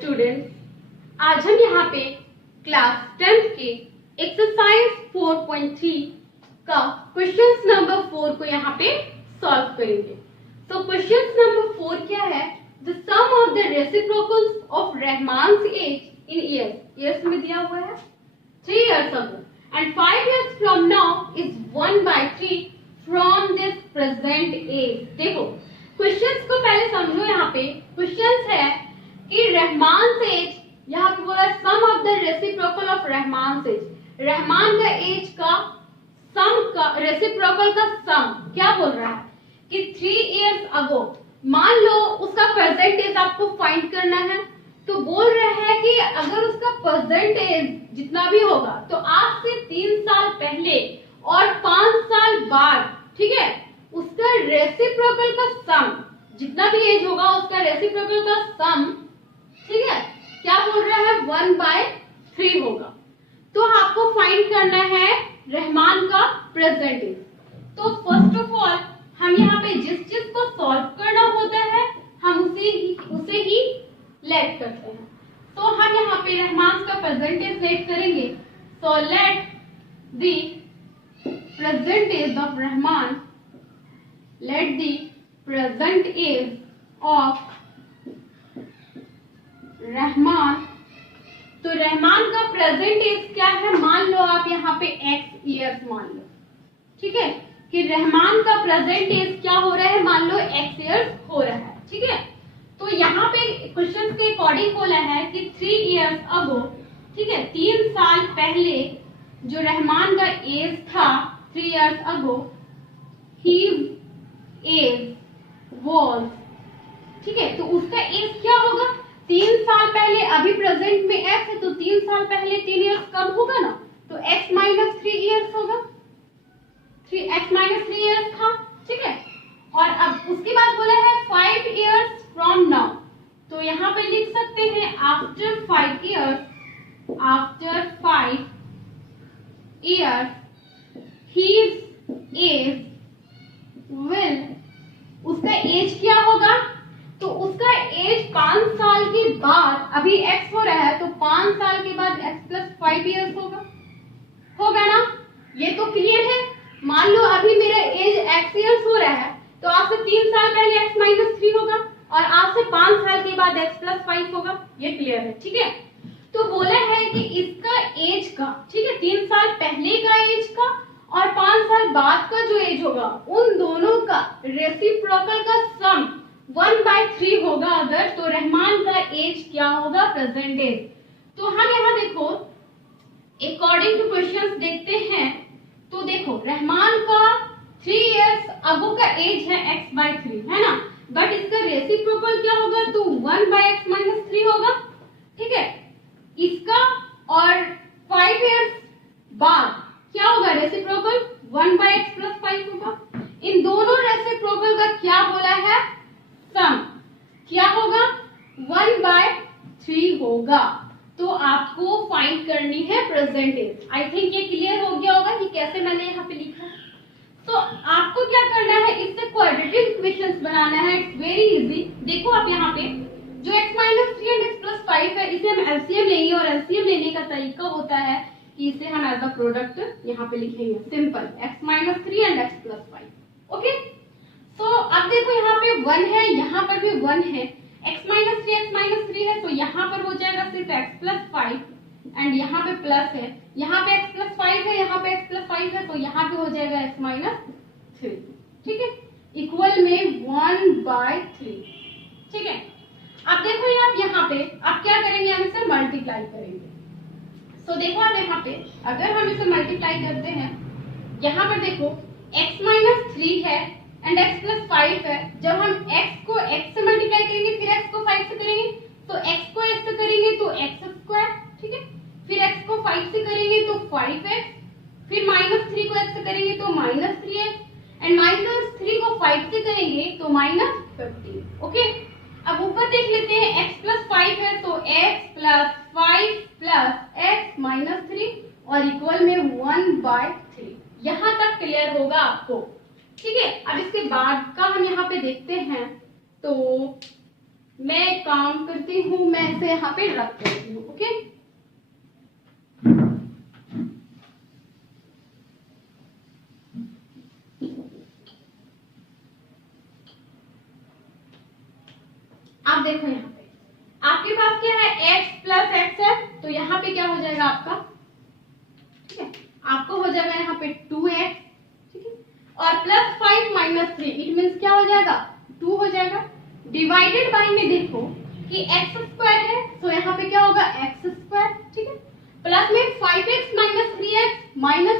Students, आज हम यहाँ पे क्लास 10th के एक्सरसाइज 4.3 का क्वेश्चन नंबर 4 को यहाँ पे सॉल्व करेंगे। तो क्वेश्चन नंबर 4 क्या है? The sum of the reciprocals of Rahman's age in years में दिया हुआ है 3 years ago and 5 years from now is 1/3 from this present age। देखो क्वेश्चंस को पहले समझो। यहाँ पे क्वेश्चंस है कि रहमान एज, यहाँ पे बोला sum of the reciprocal of Rahman age, Rahman का एज का सम का रेसिप्रोकल का सम क्या बोल रहा है कि 3 years ago, मान लो उसका प्रेजेंट एज आपको फाइंड करना है, तो बोल रहे हैं कि अगर उसका प्रेजेंट एज जितना भी होगा तो आज से 3 साल पहले और 5 साल बाद, ठीक है, उसका रेसिप्रोकल का सम जितना भी एज होगा उसका रेसिप्रोकल का सम, ठीक है, क्या बोल रहा है 1/3 होगा। तो आपको फाइंड करना है रहमान का प्रेजेंट एज। तो फर्स्ट ऑफ ऑल हम यहाँ पे जिस चीज को सॉल्व करना होता है हम उसे ही लेट करते हैं। तो हम यहाँ पे रहमान का प्रेजेंट एज लेट करेंगे। So let the present age of Rahman, let the present age of Rahman. तो रहमान का प्रेजेंट एज क्या है? मान लो आप यहाँ पे x ईयर्स मान लो, ठीक है, कि रहमान का प्रेजेंट एज क्या हो रहा है, मान लो x ईयर्स हो रहा है, ठीक है। तो यहाँ पे क्वेश्चन के अकॉर्डिंग बोला है कि 3 years ago, ठीक है, 3 साल पहले जो रहमान का एज था 3 years ago, his age was, ठीक है, तो उसका एज क्या होगा 3 साल पहले, अभी प्रेजेंट में x है तो 3 साल पहले 3 years कम होगा ना, तो x - 3 years होगा, x - 3 years था, ठीक है। और अब उसके बाद बोला है 5 years from now, तो यहाँ पे लिख सकते हैं after 5 years, after 5 years his age will, उसका एज क्या होगा? तो उसका एज 5 साल के बाद, अभी x हो रहा है तो 5 साल के बाद x + 5 years होगा ना, ये तो क्लियर है। मान लो अभी मेरा एज x years हो रहा है तो आज से 3 साल पहले x - 3 होगा और आज से 5 साल के बाद x + 5 होगा, ये क्लियर है, ठीक है। तो बोला है कि इसका एज का, ठीक है, 3 साल पहले का एज का और 5 साल बाद का जो एज होगा उन दोनों का रेसिप्रोकल का सम 1/3 होगा अगर, तो रहमान का एज क्या होगा प्रेजेंट एज। तो हम यहाँ देखो अकॉर्डिंग टू क्वेश्चंस देखते हैं। तो देखो रहमान का 3 years ago का एज है x/3, है ना, बट इसका रेसिप्रोकल क्या होगा? तो 1/x - 3 होगा, ठीक है। इसका और 5 years बाद क्या होगा रेसिप्रोकल? 1/x + 5 होगा। इन दोनों रेसिप्रोकल का क्या बोला है? सम क्या होगा? 1/3 होगा। तो आपको फाइंड करनी है प्रेजेंट एज। आई थिंक ये क्लियर हो गया होगा कि कैसे मैंने यहाँ पे लिखा है। तो आपको क्या करना है, इससे क्वाड्रेटिक इक्वेशंस बनाना है। It's very easy. देखो आप यहाँ पे जो x - 3 और x + 5 है, इसे हम एलसीएम लेंगे और एलसीएम लेने का तरीका होता है कि इसे हम एज अ प्रोडक्ट यहाँ पे लिखेंगे, सिंपल x - 3 और x + 5। ओके, तो अब देखो यहाँ पे 1 है, यहाँ पर भी 1 है, x - 3 है, तो यहाँ पर हो जाएगा सिर्फ x + 5 एंड यहाँ पे प्लस है, यहाँ पे x + 5 है, यहाँ पे x + 5 है, तो यहाँ पे हो जाएगा x - 3, ठीक है, इक्वल में 1/3, ठीक है। अब देखो आप यहाँ पे आप क्या करेंगे, हम इसे मल्टीप्लाई करेंगे। तो देखो आप यहाँ पे अगर हम इसे मल्टीप्लाई करते हैं, यहाँ पर देखो x - 3 है एंड x + 5 है। जब हम x को x से मल्टीप्लाई करेंगे फिर x को 5 से करेंगे, तो x को x से करेंगे तो x², ठीक है, फिर x को 5 से करेंगे तो 5x, फिर -3 को x से करेंगे तो -3x एंड -3 को 5 से करेंगे तो -15। ओके, अब ऊपर देख लेते हैं x + 5 है तो x + 5 + x - 3 और इक्वल में 1/3। यहाँ तक क्लियर होगा आपको, ठीक है। अब इसके बाद का हम यहाँ पे देखते हैं। तो मैं काम करती हूँ, मैं इसे यहाँ पे रख देती हूँ। ओके, आप देखो यहाँ पे आपके पास क्या है, x प्लस एक्स है, तो यहाँ पे क्या हो जाएगा आपका, ठीक है, आपको हो जाएगा यहाँ पे 2x, ठीक है, और प्लस 5 माइनस 3, इट मीन्स क्या हो जाएगा, 2 हो जाएगा। डिवाइडेड बाय में देखो कि x स्क्वायर है, तो यहाँ पे क्या होगा, x स्क्वायर, ठीक है, प्लस में 5x माइनस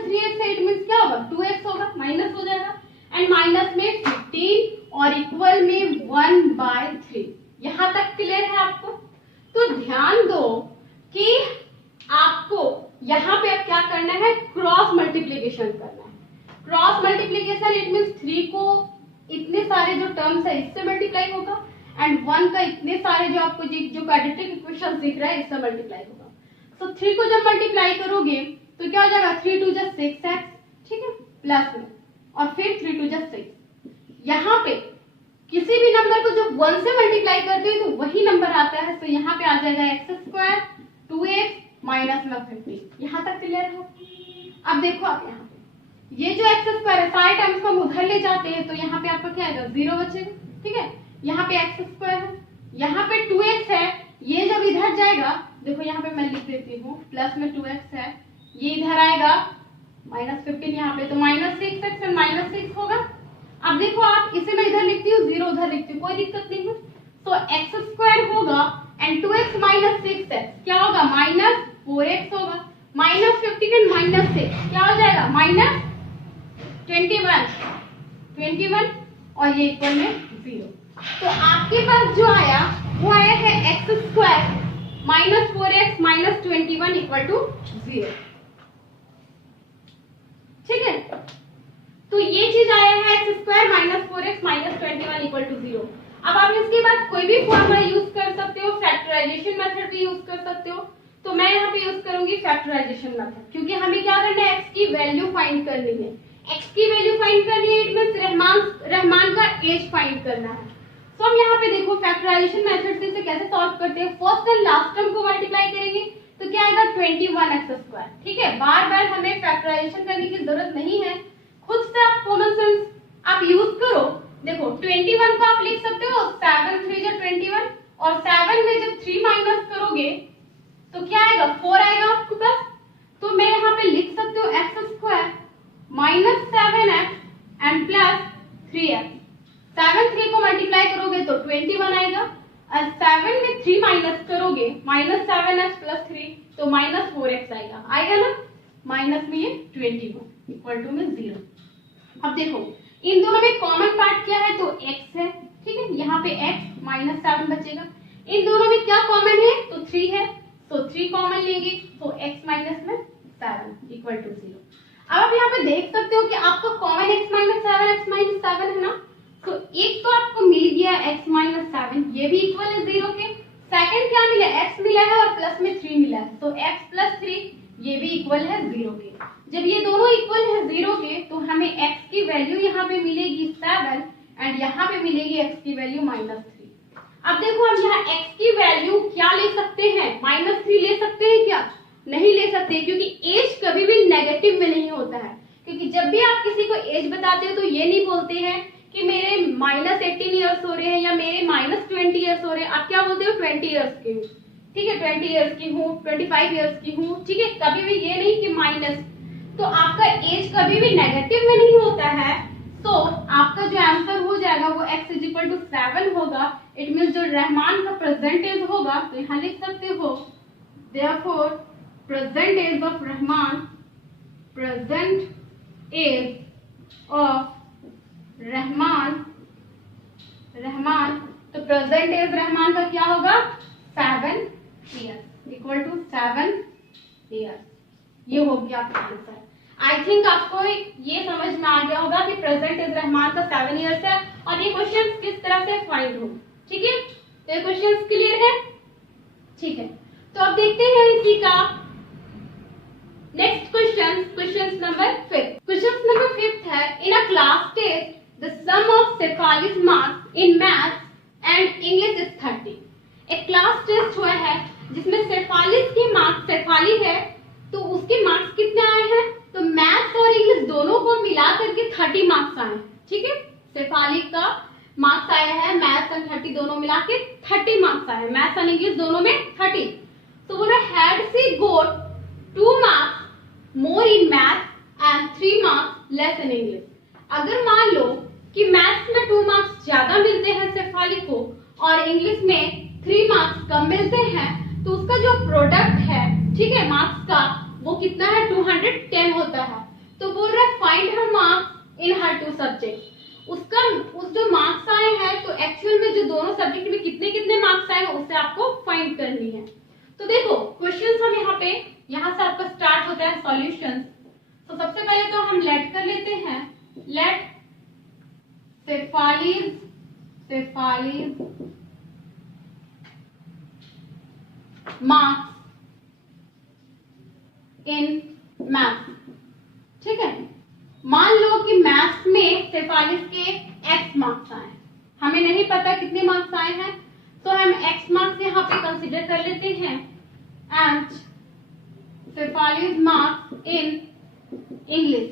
3x है, इट मीन्स क्या होगा, 2x होगा, माइनस हो जाएगा, एंड माइनस में 15 और इक्वल में 1/3। यहाँ तक क्लियर है आपको? तो ध्यान दो कि आपको यहाँ पे अब क्या करना है, क्रॉस मल्टीप्लीकेशन करना है। क्रॉस मल्टीप्लीकेशन इट मीन्स 3 को इतने सारे जो टर्म्स है इससे मल्टीप्लाई होगा, एंड 1 का इतने सारे जो आपको जो क्वाड्रेटिक इक्वेशन दिख रहा है इससे मल्टीप्लाई होगा। सो 3 को जब मल्टीप्लाई करोगे तो क्या हो जाएगा, 3 2 जा 6x, ठीक है, प्लस में, और फिर 3 2 जा 6। यहाँ पे किसी भी नंबर को जब 1 से मल्टीप्लाई करते हो तो वही नंबर आता है, तो यहाँ पे आ जाएगा x स्क्वायर 2x माइनस में 15। यहाँ तक क्लियर है? अब देखो आप यहाँ पे ये जो x स्क्वायर है सारे टाइम्स को हम उधर ले जाते हैं, तो यहाँ पे आपका क्या आएगा, 0 बचेगा, ठीक है, यहाँ पे x स्क्वायर है, यहाँ पे 2x है, ये जब इधर जाएगा, देखो यहाँ पे मैं लिख देती हूँ, प्लस में 2x है, ये इधर आएगा माइनस 15 यहाँ पे, तो माइनस 6x में माइनस 6 होगा। अब देखो आप इसे मैं इधर लिखती हूँ, 0 उधर लिखती हूँ, कोई दिक्कत नहीं है। तो एक्स स्क्वायर होगा एंड 2x माइनस 6x क्या होगा, माइनस 4x होगा, माइनस 15 एंड माइनस 6 क्या हो जाएगा, माइनस 21 और ये इक्वल में 0। तो आपके पास जो आया वो आया है x square minus 4x minus 21 equal to 0, ठीक है। तो ये चीज आया है x square minus 4x minus 21 equal to 0। अब आप इसके बाद कोई भी फॉर्मूला यूज कर सकते हो, फैक्टराइजेशन मेथड भी यूज कर सकते हो, तो मैं यहाँ पे यूज करूंगी फैक्टराइजेशन मेथड, क्योंकि हमें क्या करना है, x की वैल्यू फाइंड करनी है। x की वैल्यू फाइंड करनी है, इट मींस रहमान का एज फाइंड करना है। तो हम यहाँ पे देखो फैक्टराइजेशन मेथड से इसे कैसे सॉल्व करते हैं। फर्स्ट एंड लास्ट टर्म को मल्टीप्लाई करेंगे तो क्या आएगा, 21x स्क्वायर, ठीक है। बार बार हमें फैक्टराइजेशन करने की जरूरत नहीं है, खुद से आप कॉमन सेंस आप यूज करो। देखो 21 को आप लिख सकते हो 7 3 जा 21, और 7 में जब 3 माइनस करोगे तो क्या आएगा, 4 आएगा आपके पास। तो मैं यहाँ पे लिख सकते हो x square minus 7x and plus 3x। 7 3 को मल्टीप्लाई करोगे तो 21 आएगा, और 7 में 3 माइनस करोगे माइनस 7x प्लस 3 तो माइनस 4x आएगा ना, माइनस में ये 21 इक्वल टू में 0। अब देखो इन दोनों में कॉमन पार्ट क्या है, तो x है, ठीक है, यहाँ पे x माइनस 7 बचेगा। इन दोनों में क्या कॉमन है, तो 3 है, तो 3 कॉमन लेंगे तो x माइनस में 7 इक्वल टू 0। अब आप यहाँ पे देख सकते हो कि आपका कॉमन x माइनस 7 है ना, तो एक तो आपको मिल गया x माइनस 7, ये भी इक्वल है 0 के। सेकंड क्या मिला, x मिला है और प्लस में 3 मिला है, तो x प्लस 3 ये भी इक्वल है 0 के। जब ये दोनों इक्वल है 0 के तो हमें x की वैल्यू यहाँ पे मिलेगी 7 एंड यहाँ पे मिलेगी x की वैल्यू माइनस 3। अब देखो हम यहाँ x की वैल्यू क्या ले सकते हैं, माइनस 3 ले सकते हैं क्या, नहीं ले सकते, क्योंकि एज कभी भी नेगेटिव में नहीं होता है। क्योंकि जब भी आप किसी को एज बताते हो तो ये नहीं बोलते हैं कि मेरे माइनस 18 ईयर्स हो रहे हैं या मेरे माइनस 20 ईयर्स हो रहे हैं, आप क्या बोलते हो 20 ईयर्स के हूँ, ठीक है, 20 ईयर्स की हूँ, 25 ईयर्स की हूँ, ठीक है, कभी भी ये नहीं कि माइनस। तो आपका एज कभी भी नेगेटिव में नहीं होता है, तो आपका जो आंसर हो जाएगा वो x इज इक्वल टू 7 होगा। इट मींस जो रहमान का प्रेजेंट एज होगा, तो यहाँ लिख सकते हो therefore present age of Rahman, present age of Rahman, तो प्रेजेंट एज रहमान का क्या होगा, 7 ईयर्स इक्वल टू 7 ईयर्स। ये हो गया आपका आंसर। आई थिंक आपको ये समझ में आ गया होगा कि प्रेजेंट एज रहमान का 7 ईयर्स है और ये क्वेश्चन किस तरह से फाइंड हो, ठीक है। तो ये क्वेश्चन क्लियर है, ठीक है। तो अब देखते हैं इसी का next question number 5। Question number 5 है, in a class test the sum of Shefali's marks in maths and English is 30। एक क्लास टेस्ट हुआ है जिसमें 45 के मार्क्स, शेफाली है तो उसके मार्क्स कितने आए हैं, तो मैथ्स और इंग्लिश दोनों को मिला करके 30 मार्क्स आए हैं। ठीक है, शेफाली का मार्क्स आया है मैथ्स एंड 30 दोनों मिला के 30 मार्क्स आए हैं, मैथ्स एंड इंग्लिश दोनों में 30। तो बोला had she got 2 marks more in maths and 3 marks less in English. अगर मान लो कि मैथ्स में 2 मार्क्स ज्यादा मिलते हैं शेफाली को और इंग्लिश में 3 मार्क्स कम मिलते हैं, तो उसका जो प्रोडक्ट है, ठीक है, मार्क्स का, वो कितना है, 210 होता है। तो बोल रहा है find her marks in her 2 subject. उसका उस जो मार्क्स आए हैं तो एक्चुअल में जो दोनों सब्जेक्ट में कितने कितने मार्क्स आए हैं उससे आपको फाइंड करनी है। तो देखो क्वेश्चंस हम यहाँ से आपका स्टार्ट होता है सॉल्यूशंस। तो सबसे पहले तो हम लेट कर लेते हैं, late Shefali's marks in maths. ठीक है, मान लो कि मैथ्स में शेफालीज के x मार्क्स आए, हमें नहीं पता कितने मार्क्स आए हैं, तो हम x मार्क्स यहाँ पे कंसीडर कर लेते हैं and Shefali's marks in English.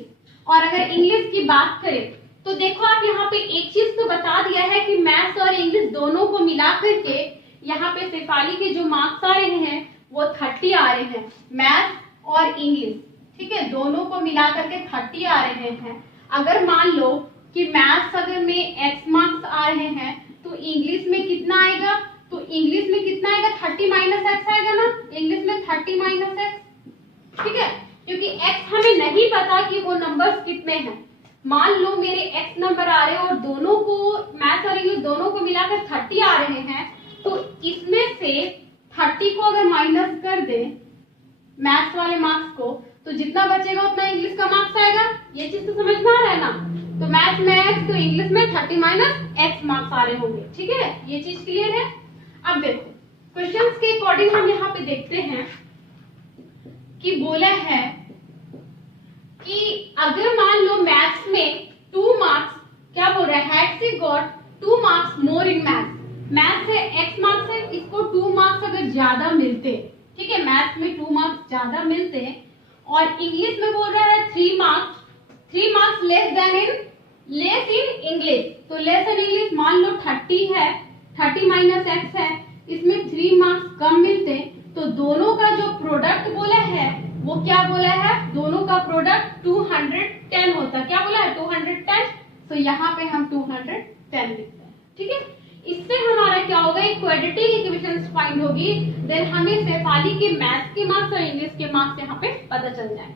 और अगर इंग्लिश की बात करें तो देखो आप यहाँ पे एक चीज तो बता दिया है कि मैथ्स और इंग्लिश दोनों को मिला करके यहाँ पे शेफाली के जो मार्क्स आ रहे हैं वो 30 आ रहे हैं, मैथ्स और इंग्लिश, ठीक है, दोनों को मिला करके 30 आ रहे हैं। अगर मान लो कि मैथ्स अगर में x मार्क्स आ रहे हैं तो इंग्लिश में कितना आएगा, तो इंग्लिश में कितना आएगा, 30 माइनस x आएगा ना, इंग्लिश में 30 माइनस x। ठीक है, क्योंकि x हमें नहीं पता कि वो नंबर्स कितने हैं। मान लो मेरे x नंबर आ रहे हैं और दोनों को, मैथ्स और इंग्लिश दोनों को मिलाकर 30 आ रहे हैं, तो इसमें से 30 को अगर माइनस कर दे मैथ्स वाले मार्क्स को, तो जितना बचेगा उतना इंग्लिश का मार्क्स आएगा। ये चीज तो समझ में आ रहा है ना। तो मैथ्स में x तो इंग्लिश में 30 माइनस x मार्क्स आ रहे होंगे। ठीक है, ये चीज क्लियर है। अब देखो क्वेश्चंस के अकॉर्डिंग हम यहाँ पे देखते हैं कि बोला है कि अगर मान लो मैथ्स में 2 मार्क्स, क्या बोल रहा है, had she got 2 marks more in maths. Maths से x मार्क्स है, इसको 2 मार्क्स अगर ज्यादा मिलते, ठीक है, मैथ्स में 2 मार्क्स ज्यादा मिलते हैं और इंग्लिश में बोल रहा है 3 मार्क्स लेस इन इंग्लिश। तो लेस इन इंग्लिश मान लो 30 है, 30 माइनस x है, इसमें 3 मार्क्स कम मिलते, तो दोनों का जो प्रोडक्ट बोला है वो क्या बोला है, दोनों का प्रोडक्ट 210 होता है। क्या बोला है, 210। तो यहाँ पे हम 210 लिखते हैं। ठीक है, इससे हमारा क्या होगा, एक क्वाड्रेटिक इक्वेशन फाइंड होगी, देन हमें शेफाली के मैथ्स के मार्क्स और इंग्लिश के मार्क्स यहाँ पे पता चल जाए।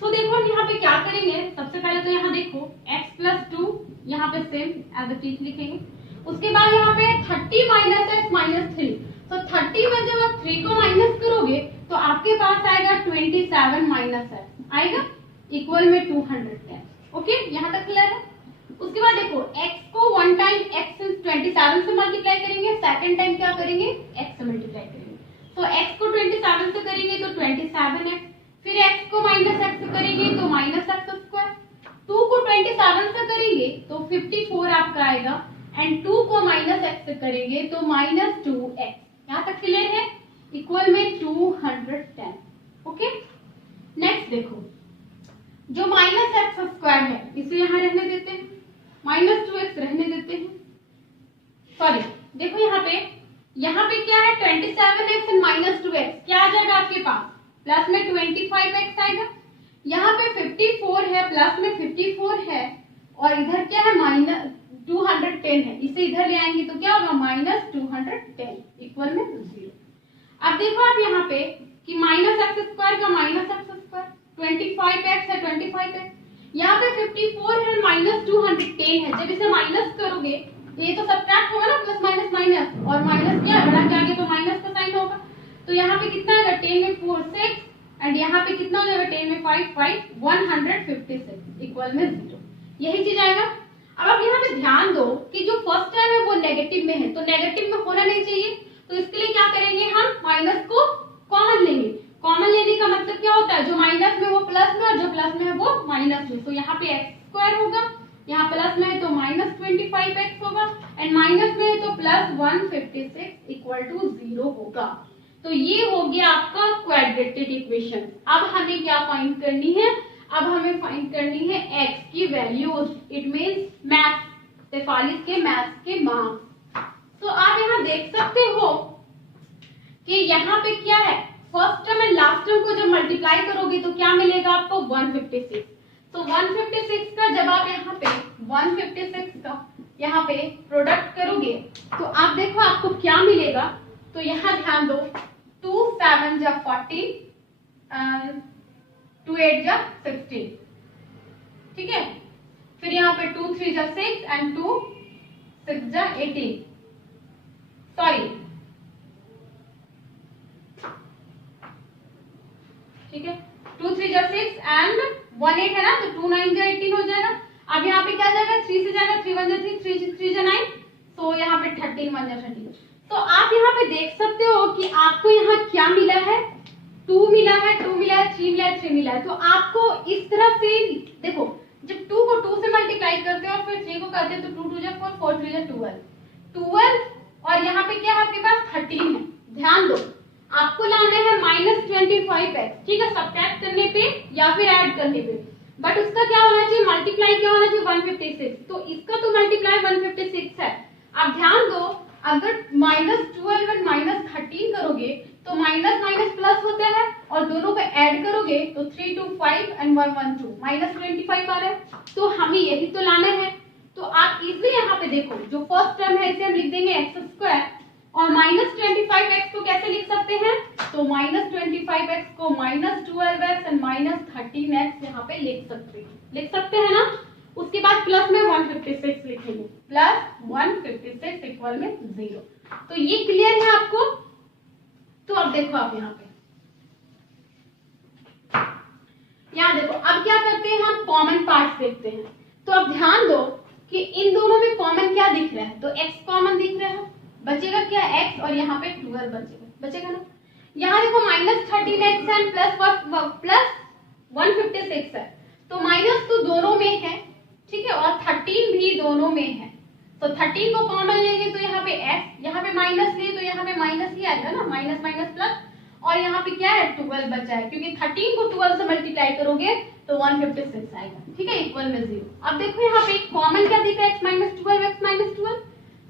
तो देखो हम यहाँ पे क्या करेंगे, सबसे पहले तो यहाँ देखो x प्लस 2 यहाँ पे सेम एज इट इज लिखेंगे। उसके बाद यहाँ पे 30 माइनस x माइनस 3। तो 30 में जब आप 3 को माइनस करोगे तो आपके पास आएगा 27 माइनस x आएगा इक्वल में 210। ओके, यहाँ तक क्लियर है। उसके बाद देखो x को 1 टाइम x 27 से मल्टीप्लाई करेंगे, सेकंड टाइम क्या करेंगे, x से मल्टीप्लाई करेंगे। तो x को 27 से करेंगे तो 27x, फिर x को माइनस x से करेंगे तो माइनस x स्क्वायर, 2 को 27 से करेंगे तो 54 आपका आएगा एंड 2 को माइनस x से करेंगे तो माइनस 2x। यहाँ तक क्लियर है, इक्वल में 210। ओके, नेक्स्ट देखो जो माइनस एक्स स्क्वायर है इसे यहाँ रहने देते हैं, माइनस 2x रहने देते हैं। सॉरी देखो यहाँ पे क्या है, 27x एंड माइनस 2x क्या आ जाएगा आपके पास, प्लस में 25x आएगा। यहाँ पे 54 है, प्लस में 54 है और इधर क्या है, माइनस 210 है, इसे इधर ले आएंगे तो क्या होगा, माइनस 210 इक्वल में 0। अब देखो आप यहाँ पे कि माइनस एक्स स्क्वायर का माइनस एक्स स्क्वायर, 25x है 25x, यहाँ पे 54 है माइनस 210 है। जब इसे माइनस करोगे ये तो सब्ट्रैक्ट होगा ना, प्लस माइनस माइनस, और माइनस क्या बढ़ा के आगे तो माइनस का साइन होगा। तो यहाँ पे कितना आएगा, 10 में 4 6 एंड यहाँ पे कितना हो जाएगा, 10 में 5 5 156 इक्वल में 0। यही चीज आएगा। अब आप यहाँ पे ध्यान दो कि जो फर्स्ट टर्म है वो नेगेटिव में है, तो नेगेटिव में होना नहीं चाहिए, तो इसके लिए क्या करेंगे, हम माइनस को कॉमन लेंगे। कॉमन लेने का मतलब क्या होता है, जो माइनस में वो प्लस में और जो प्लस में है वो माइनस में। तो यहाँ पे एक्स स्क्वायर होगा यहाँ प्लस में है तो -25x होगा एंड माइनस में है तो +156 इक्वल टू 0 होगा। तो ये हो गया आपका क्वाड्रेटिक इक्वेशन। अब हमें क्या फाइंड करनी है? अब हमें फाइंड करनी है x की values, it means maths, Shefali के मैथ्स के मार्क्स। तो आप यहाँ देख सकते हो कि यहाँ पे क्या है, first term and last term को जब मल्टीप्लाई करोगे तो क्या मिलेगा आपको 156। तो 156 का जब आप यहाँ पे 156 का यहाँ पे प्रोडक्ट करोगे तो आप देखो आपको क्या मिलेगा। तो यहाँ ध्यान दो, 2 7 जा 14, 2 8 जा 16, ठीक है। फिर यहाँ पे 2 3 जा 6 एंड 2 6 जा 18, सॉरी, ठीक है, 2 3 जा 6 एंड 1 8 है ना, तो 2 9 जा 18 हो जाएगा। अब यहाँ पे क्या जाएगा, 3 से जाएगा, 3 1 जा 3, 3 जा 9, तो यहाँ पे 13 1 जा 13। तो आप यहाँ पे देख सकते हो कि आपको यहाँ क्या मिला है, 2 मिला है, 2 मिला है, 3 मिला है, 3 मिला है। तो आपको इस तरह से देखो, जब 2 को 2 से मल्टीप्लाई करते हो और फिर 3 को करते हो तो 2 2 जा 4, 4 3 जा 12 और यहाँ पे क्या है आपके पास 13 है। ध्यान दो, आपको लाना है -25x, ठीक है, सब्ट्रैक्ट करने पे या फिर ऐड करने पे, बट उसका क्या होना चाहिए, मल्टीप्लाई क्या होना चाहिए 156। तो इसका तो मल्टीप्लाई 156 है। आप ध्यान दो, अगर -12 एंड -13 करोगे तो माइनस माइनस प्लस होता है और दोनों को ऐड करोगे तो 3 2 5 एंड 1 1 2 -25 आ रहा है। तो हमें यही तो लाना है। तो आप इजीली यहाँ पे देखो, जो फर्स्ट टर्म है इसे हम लिख देंगे x² और -25x को कैसे लिख सकते हैं, तो -25x को -12x एंड -13x यहाँ पे लिख सकते हैं ना। उसके बाद प्लस में 156 लिखेंगे, +156 इक्वल में 0। तो ये क्लियर है आपको। तो अब देखो, आप यहाँ देखो, अब क्या करते हैं, हम कॉमन पार्ट्स देखते हैं। तो अब ध्यान दो कि इन दोनों में कॉमन क्या दिख रहा है, तो x कॉमन दिख रहा है, बचेगा क्या x और यहाँ पे 12 बचेगा ना। यहाँ देखो -13x एंड प्लस 156 है, तो माइनस तो दोनों में है, ठीक है, और 13 भी दोनों में है। तो 13 को कॉमन लेंगे तो यहाँ पे x, यहाँ पे माइनस लिए तो यहाँ पे माइनस ही आएगा ना, माइनस माइनस प्लस, और यहाँ पे क्या है 12 बचा है, क्योंकि 13 को 12 से मल्टीप्लाई करोगे तो 156 आएगा, ठीक है, इक्वल में 0। अब देखो यहाँ पे कॉमन क्या दिख रहा है, x-12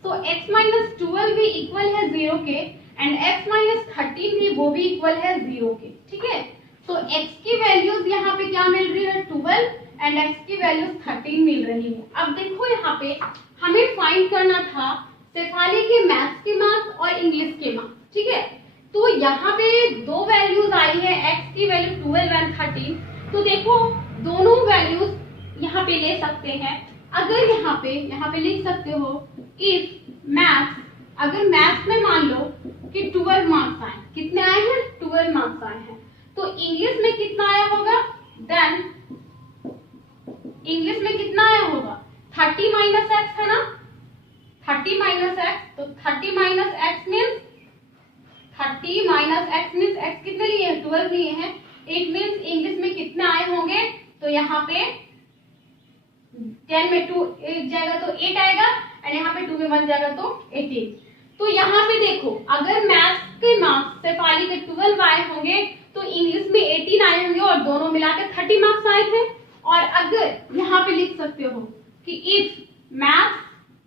तो x-12 भी इक्वल है 0 के एंड x-13 भी वो भी इक्वल है 0 के, ठीक है। तो x की वैल्यूज यहाँ पे क्या मिल रही है 12 एंड x की वैल्यूज 13 मिल रही है। अब देखो यहाँ पे हमें फाइंड करना था शेफाली के मैथ्स के मार्क्स और इंग्लिश के मार्क्स, ठीक है। तो यहाँ पे दो वैल्यूज आई है, x की वैल्यू 12 एंड 13। तो देखो दोनों वैल्यूज यहाँ पे ले सकते हैं। अगर यहाँ पे लिख सकते हो इफ मैथ्स, अगर मैथ्स में मान लो कि 12 मार्क्स आए, कितने आए हैं 12 मार्क्स आए हैं, तो इंग्लिश में कितना आया होगा, देन इंग्लिश में कितना आया होगा 30 माइनस एक्स है ना, 30 माइनस एक्स, तो 30 minus x means 30 minus x means x कितने लिए हैं 12 लिए हैं, इट मीन्स इंग्लिश में कितने आए होंगे, तो यहाँ पे 10 में 2 जाएगा तो 8 आएगा एंड यहाँ पे 2 में 1 जाएगा तो 18। तो यहाँ पे देखो अगर मैथ्स के मार्क्स शेफाली के 12 आए होंगे तो इंग्लिश में 18 आए होंगे और दोनों मिलाकर 30 मार्क्स आए थे। और अगर यहाँ पे लिख सकते हो कि इफ मैथ्स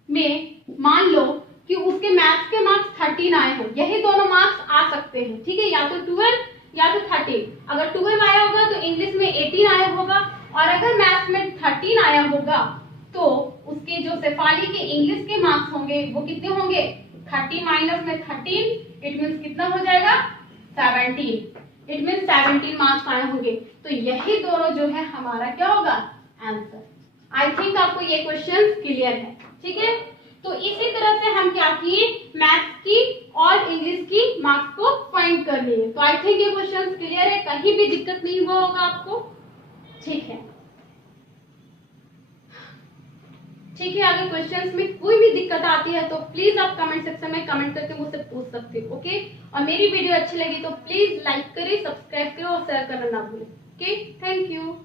में मान लो कि उसके मैथ्स के मार्क्स 13 आए हो, यही दोनों मार्क्स आ सकते हैं, ठीक है, या तो 12 या तो 13। अगर 12 आया होगा तो इंग्लिश में 18 आया होगा, और अगर मैथ्स में 13 आया होगा तो उसके जो शेफाली के इंग्लिश के मार्क्स होंगे वो कितने होंगे 30 माइनस में 13, इट मीन्स कितना हो जाएगा 17, इट मीन्स 17 मार्क्स आए होंगे। तो यही दोनों जो है हमारा क्या होगा आंसर। आई थिंक आपको ये क्वेश्चन क्लियर है, ठीक है। तो इसी तरह से हम क्या किए मैथ्स की और इंग्लिश की मार्क्स को फाइंड कर लिए। तो आई थिंक ये क्वेश्चन क्लियर है, कहीं भी दिक्कत नहीं हुआ होगा आपको, ठीक है। ठीक है, अगर क्वेश्चंस में कोई भी दिक्कत आती है तो प्लीज आप कमेंट सेक्शन में कमेंट करके मुझसे पूछ सकते हो, ओके। और मेरी वीडियो अच्छी लगी तो प्लीज लाइक करें, सब्सक्राइब करें और शेयर करना ना भूलें, ओके। Thank you.